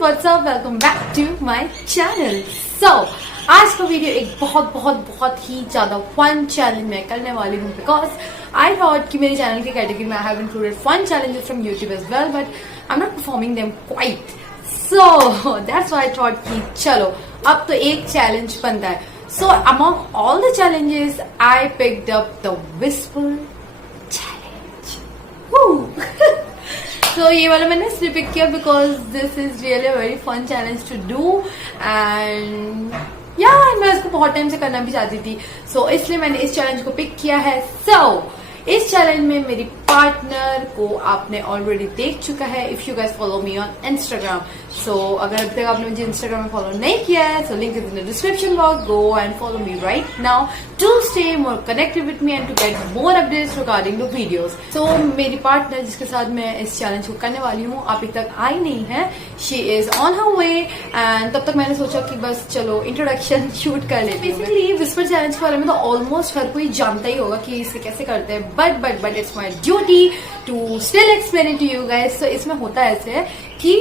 Guys what's up, welcome back to my channel. So आज का video एक बहुत ही ज्यादा फन चैलेंज मैं करने वाली हूँ बिकॉज आई थॉट कि मेरे चैनल की कैटेगरी में I have included fun challenges from YouTube as well, but I am not performing them quite, so that's why I thought कि चलो अब तो एक चैलेंज बनता है। So among all the challenges I picked up the whisper challenge. तो ये वाला मैंने इसलिए पिक किया because this is really a very fun challenge to do and मैं इसको बहुत टाइम से करना भी चाहती थी, सो इसलिए मैंने इस चैलेंज को पिक किया है। इस चैलेंज में मेरी पार्टनर को आपने ऑलरेडी देख चुका है if you guys follow me on Instagram. So अगर अभी तक आपने मुझे इंस्टाग्राम में फॉलो नहीं किया है so link is in the description box, go and follow me right now to stay more connected with me and to get more updates regarding the videos. So मेरी पार्टनर जिसके साथ मैं इस challenge को करने वाली हूँ अभी तक आई नहीं है, she is on her way and तब तक मैंने सोचा कि बस चलो इंट्रोडक्शन शूट कर लेते हैं। बेसिकली विस्पर चैलेंज के बारे में तो ऑलमोस्ट हर कोई जानता ही होगा कि इसे कैसे करते हैं, but it's my duty to still explain it to you guys. तो इसमें होता ऐसे है कि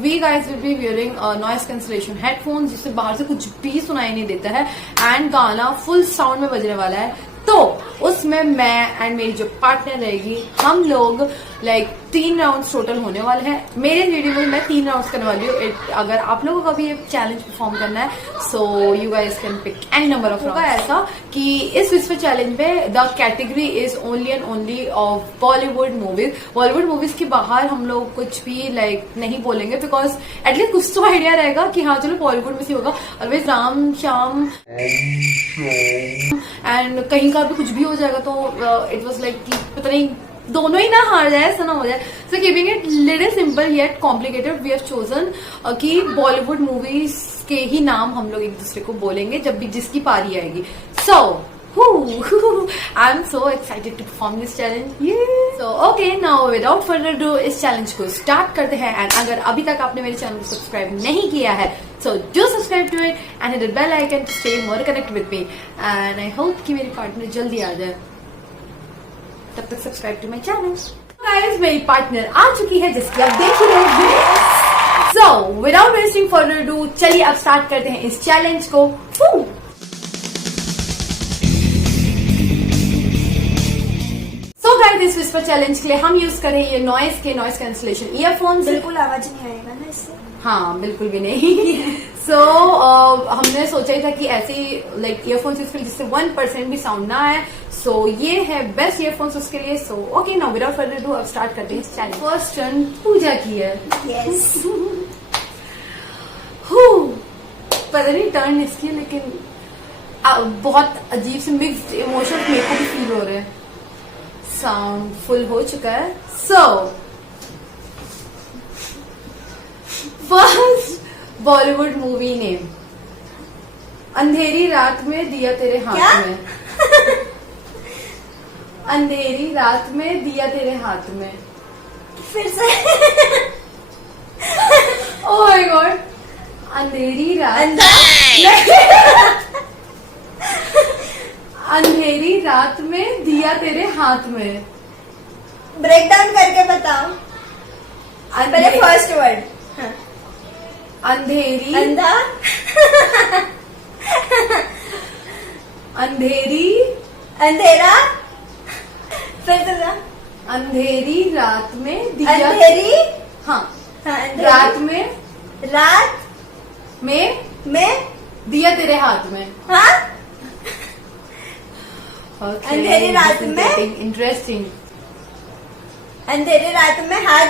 we guys will be wearing noise cancellation headphones जिससे बाहर से कुछ भी सुनाई नहीं देता है एंड गाना फुल साउंड में बजने वाला है। तो उसमें मैं एंड मेरी जो पार्टनर रहेगी हम लोग लाइक 3 राउंड्स टोटल होने वाले हैं। मेरे वीडियो में मैं 3 राउंड्स करने वाली हूँ। अगर आप लोगों को भी ये चैलेंज परफॉर्म करना है so you guys can pick any number of rounds. ऐसा कि इस विस्पर चैलेंज में the category is only and only of Bollywood movies. Bollywood movies के बाहर हम लोग कुछ भी लाइक नहीं बोलेंगे बिकॉज एटलीस्ट कुछ तो आइडिया रहेगा कि हाँ चलो बॉलीवुड में से होगा। ऑलवेज राम श्याम एंड कहीं का भी कुछ भी हो जाएगा तो इट वॉज लाइक कि पता नहीं दोनों ही ना हार जाए ऐसा ना हो जाए। So keeping it little simple yet complicated we have chosen कि बॉलीवुड मूवीज के ही नाम हम लोग एक दूसरे को बोलेंगे जब भी जिसकी पारी आएगी। So I am so excited to perform this challenge. So okay now without further do इस चैलेंज को स्टार्ट करते हैं एंड अगर अभी तक आपने मेरे चैनल को सब्सक्राइब नहीं किया है so do subscribe to it and hit the bell icon to stay more connected with me and I hope कि मेरी पार्टनर जल्दी आ जाए, तब तक subscribe to my channel. Guys मेरी पार्टनर आ चुकी है जिसकी आप देख ही रहे हैं। So without wasting further do चलिए अब स्टार्ट करते हैं इस चैलेंज को। सो गाइस इस विस्पर चैलेंज के लिए हम यूज करें ये नॉइस कैंसलेशन ईयरफोन्स। बिल्कुल आवाज नहीं आएगा ना इससे? हाँ बिल्कुल भी नहीं। सो हमने सोचा ही था कि ऐसी लाइक ईयरफोन्स यूज करें जिससे 1% भी साउंड ना आए। सो ये है बेस्ट ईयरफोन्स उसके लिए। सो okay now without further do अब स्टार्ट करते हैं इस चैलेंज। फर्स्ट टर्न पूजा की है। यस। पता नहीं टर्न इसकी लेकिन बहुत अजीब से मिक्स्ड इमोशंस मेरे को भी फील हो रहे हैं। साउंड फुल हो चुका है। So first Bollywood movie name Andheri Raat Mein दिया तेरे हाथ में। अंधेरी रात में दिया तेरे हाथ में। फिर से। Oh my God. अंधेरी रात अंधेरी रात में दिया तेरे हाथ में। ब्रेक डाउन करके बताओ पहले फर्स्ट वर्ड। अंधेरी अंधा अंधेरी अंधेरा फिर से जा। अंधेरी रात में दिया अंधेरी हाँ अंधेरी रात में दिया तेरे हाथ में। हाँ अंधेरी रात में इंटरेस्टिंग। अंधेरी रात में हाथ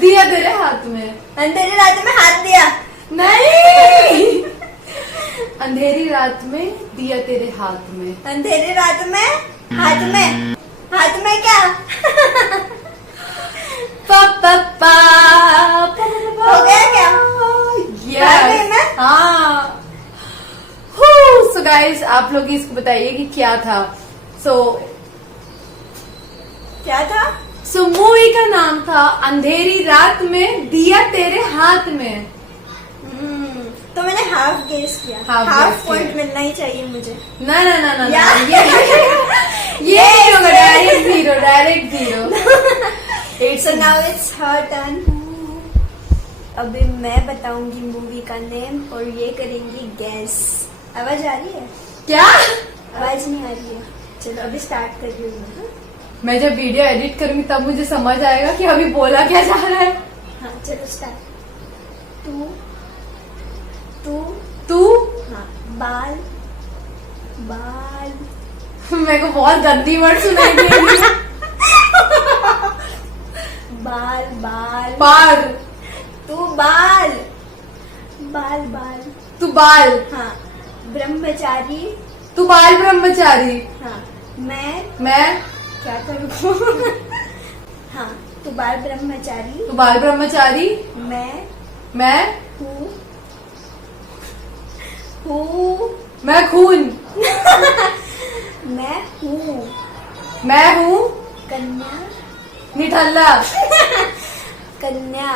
दिया तेरे हाथ में। अंधेरी रात में हाथ दिया नहीं। अंधेरी रात में दिया तेरे हाथ में। अंधेरी रात में हाथ में क्या? पा हो गया क्या? यस हाँ। सो गाइस आप लोग इसको बताइए कि क्या था। क्या था? सो मूवी का नाम था अंधेरी रात में दिया तेरे हाथ में। तो मैंने हाफ गेस किया। हाफ पॉइंट मिलना ही चाहिए मुझे। ना ये direct zero. now it's her turn. अभी मैं बताऊंगी मूवी का नेम और ये करेंगी गैस. आवाज आ रही है? क्या? आवाज नहीं आ रही है. चलो अभी स्टार्ट कर रही हूँ मैं. मैं जब वीडियो एडिट करूंगी तब मुझे समझ आएगा कि अभी बोला क्या जा रहा है. हाँ चलो स्टार्ट. तू हाँ. बाल मेरे को बहुत गंदी वर्ड सुनाई देगी. बाल बाल. तू बाल. तू बाल. हाँ. ब्रह्मचारी. तू बाल ब्रह्मचारी. हाँ. मैं क्या करूँ? हाँ. तू बाल ब्रह्मचारी. तू बाल ब्रह्मचारी. मैं हूँ. मैं खून. मैं हूँ कन्या. निठल्ला. कन्या.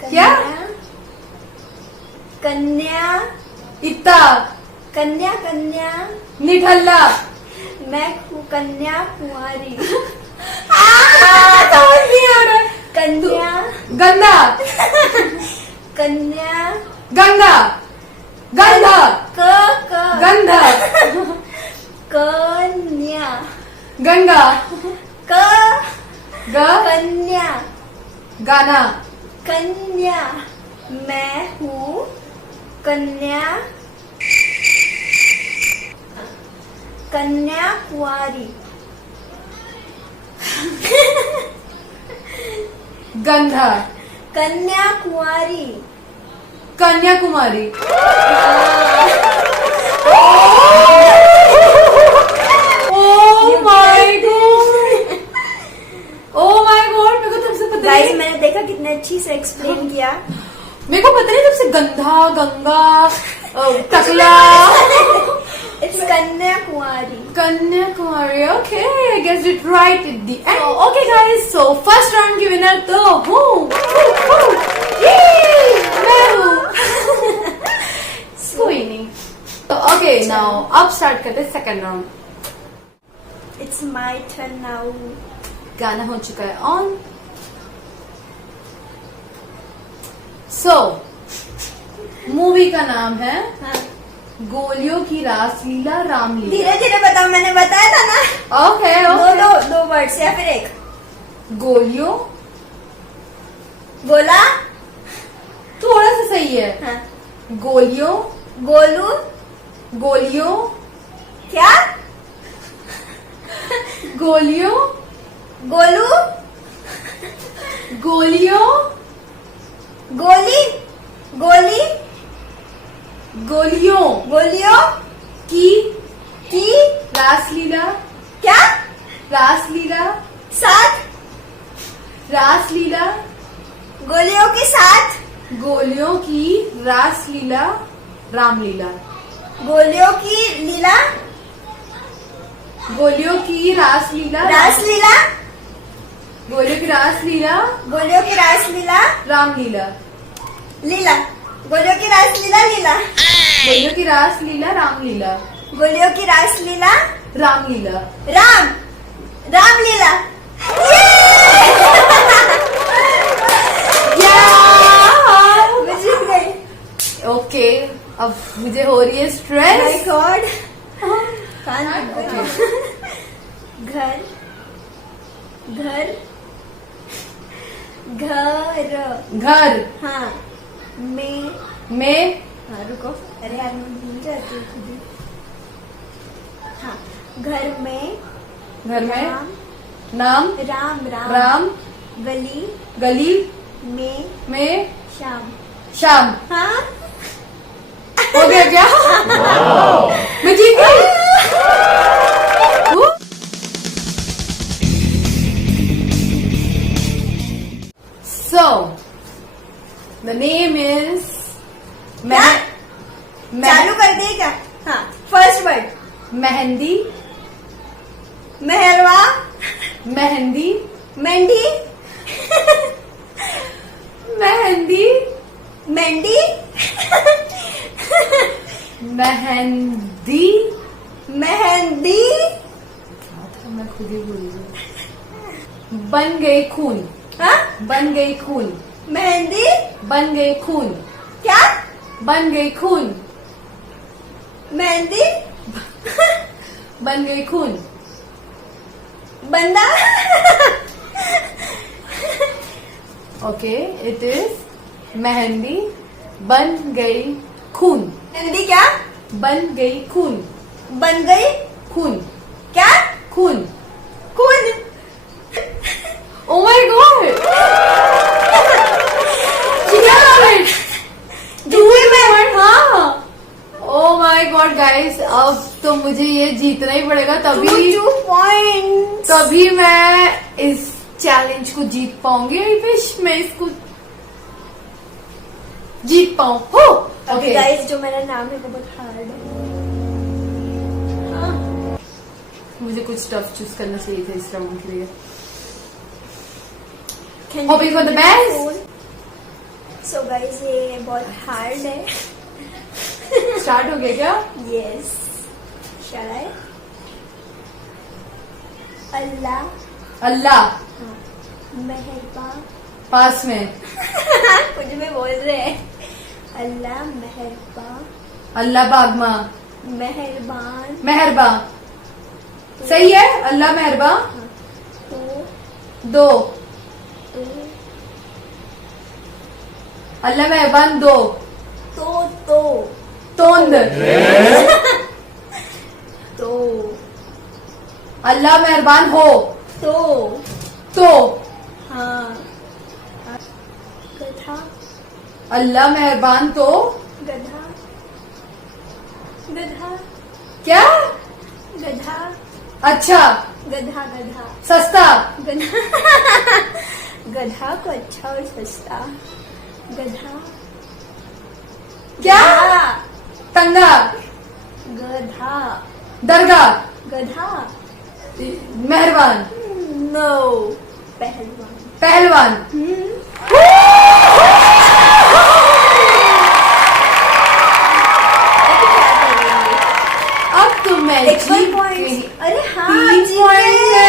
क्या? कन्या. इत्ता. कन्या. निठल्ला. मैं कन्या कुंवारी. समझ नहीं आ रहा है. कन्या. गंदा. कन्या. गंगा. गंधा. गंधा. कन्या. गंगा. कन्या. गाना. कन्या. मैं हूँ कन्या. कन्या कुंवारी. गंधा. कन्या कुंवारी. कन्याकुमारी. Oh my god, मेरे को तुमसे पता गाइस नहीं. मैंने देखा कितने अच्छी से एक्सप्लेन किया. मेरे को पता नहीं तुमसे गंधा, गंगा, टकला. इट्स कन्या कुंवारी. Kanyakumari. Okay, I guess it right at the end. Okay guys, so first round की विनर तो हूँ. मैं हूँ. कोई नहीं. तो ओके, नाउ अब स्टार्ट करते हैं second round. It's my turn now. गाना हो चुका है ऑन. सो मूवी का नाम है हाँ. गोलियों की रासलीला रामलीला. धीरे धीरे बताओ, मैंने बताया था ना. ओके. दो वर्ड्स या फिर एक. गोलियों. गोला. थोड़ा सा सही है. हाँ. गोलियों. गोलू. गोलियों. क्या? गोलियों. गोलू. गोलियों. गोली. गोलियों गोलियों की रासलीला. क्या? रासलीला. साथ. रासलीला. गोलियों के साथ. गोलियों की रासलीला रामलीला. गोलियों की लीला. गोलियों की रासलीला. रासलीला. गोलियों की रासलीला गोलियों की रासलीला. रामलीला. लीला. गोलियों की रासलीला लीला. गोलियों की रासलीला रामलीला. गोलियों की रासलीला रामलीला. रामलीला. मुझे गई. ओके, अब मुझे हो रही है स्ट्रेस. My God. घर. घर. हाँ. में. हाँ रुको. अरे यार मैं भूल जाती हूँ खुद ही. हाँ. घर में नाम. राम. गली. में. शाम. हाँ. हो गया क्या? मैं जीत गई. So, the name is चालू कर दे क्या? हाँ. First word. मेहंदी. मेहरवा. मेहंदी. मेहंदी. मेहंदी. मेहंदी. मेहंदी. मेहंदी. मैं खुद ही भूल गई. बन गए खून. हाँ? बन गई खून, मेहंदी बन गई खून, क्या? बन गई खून, मेहंदी बन गई खून, बंदा ओके इट इज मेहंदी बन गई खून, मेहंदी क्या? बन गई खून, बन गई खून, क्या? खून। खून। ओ माय गॉड, हाँ। ओ माय गॉड गाइस, अब तो मुझे ये जीतना ही पड़ेगा, तभी 2 पॉइंट्स। तभी मैं इस चैलेंज को जीत पाऊंगी। आई विश मैं इसको जीत पाऊं। हो अभी ओके गाइस जो मेरा नाम है वो बहुत हार्ड है। हाँ। मुझे कुछ टफ चूज करना चाहिए था इस राउंड के लिए। Can Hoping for the best. So guys ये बहुत हार्ड है। स्टार्ट हो गया क्या? Yes. Shall I? अल्लाह अल्लाह मेहरबान। पास में, कुछ भी बोल रहे हैं। अल्लाह मेहरबान। अल्लाह बागमा, मेहरबान। मेहरबा सही है। अल्लाह मेहरबा तो दो, तो अल्लाह मेहरबान दो, तो तोंद, तो अल्लाह मेहरबान हो, तो हाँ। गधा अल्लाह मेहरबान तो गधा गधा क्या? गधा अच्छा गधा गधा सस्ता, गधा गधा को अच्छा और सस्ता। गधा क्या? तंगा, गधा दरगाह, गधा मेहरबान, नो पहलवान। पहलवान। अब तो मैं एक जीत पॉइंट। गई। अरे हाँ 3 जीते। पॉइंट है।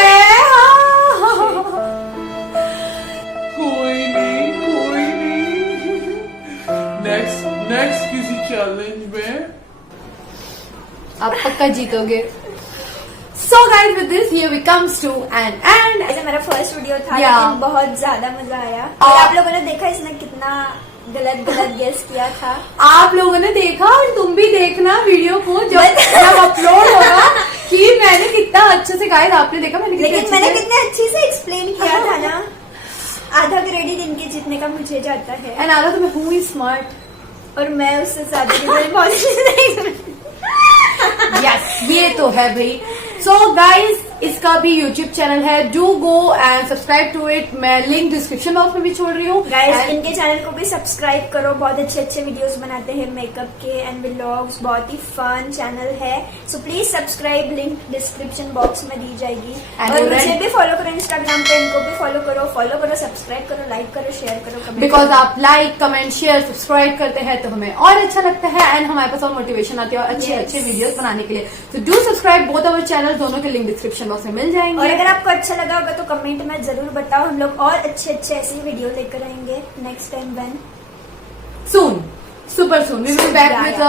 कोई नहीं। नेक्स्ट किसी चैलेंज में आप पक्का जीतोगे। So guys, with this here we comes to an end. ऐसे मेरा फर्स्ट वीडियो था Yeah. लेकिन बहुत ज्यादा मजा आया। और आप लोगों ने देखा इसने कितना गलत गलत गेस किया था। आप लोगों ने देखा और तुम भी देखना वीडियो को जब अपलोड होगा कि मैंने कितना अच्छे से गाइस आपने देखा मैंने कितने लेकिन अच्छे मैंने से- कितने अच्छे से एक्सप्लेन किया था ना। आधा क्रेडिट इनके जीतने का मुझे जाता है एंड आधा तो मैं हूँ ही स्मार्ट। और मैं उससे ज्यादा नहीं। यस ये तो है भाई। सो गाइस इसका भी YouTube चैनल है, do go and subscribe to it. मैं लिंक डिस्क्रिप्शन बॉक्स में भी छोड़ रही हूँ। गाइस And- इनके चैनल को भी सब्सक्राइब करो। बहुत अच्छे अच्छे वीडियोस बनाते हैं मेकअप के एंड व्लॉग्स। बहुत ही फन चैनल है। So please subscribe, link description box में दी जाएगी। And और already- मुझे भी फॉलो करो इंस्टाग्राम पे। इनको भी फॉलो करो, सब्सक्राइब करो, लाइक करो, शेयर करो, कमेंट बिकॉज आप लाइक कमेंट शेयर सब्सक्राइब करते हैं तो हमें और अच्छा लगता है एंड हमारे पास और मोटिवेशन आती है और अच्छे Yes. अच्छे वीडियोस बनाने के लिए। तो do subscribe both our channel, दोनों के लिंक डिस्क्रिप्शन बॉक्स में मिल और जाएंगे। अगर आपको अच्छा लगा होगा तो कमेंट में जरूर बताओ। हम लोग और अच्छे अच्छे ऐसे ही वीडियो लेकर आएंगे next time when soon, super soon. We will be back Yeah, with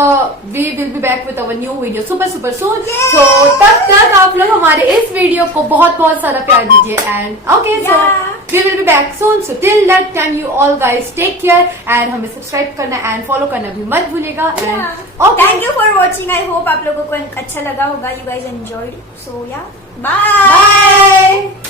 we will be back with our new video super soon. Yay! So तब तक आप लोग हमारे इस वीडियो को बहुत बहुत सारा प्यार दीजिए and okay so Yeah. we will be back soon. So till that time you all guys take care and हमें सब्सक्राइब करना एंड फॉलो करना भी मत भूलिएगा and okay thank you for watching. I hope आप लोगों को अच्छा लगा होगा। You guys enjoyed. सो या बाय। bye.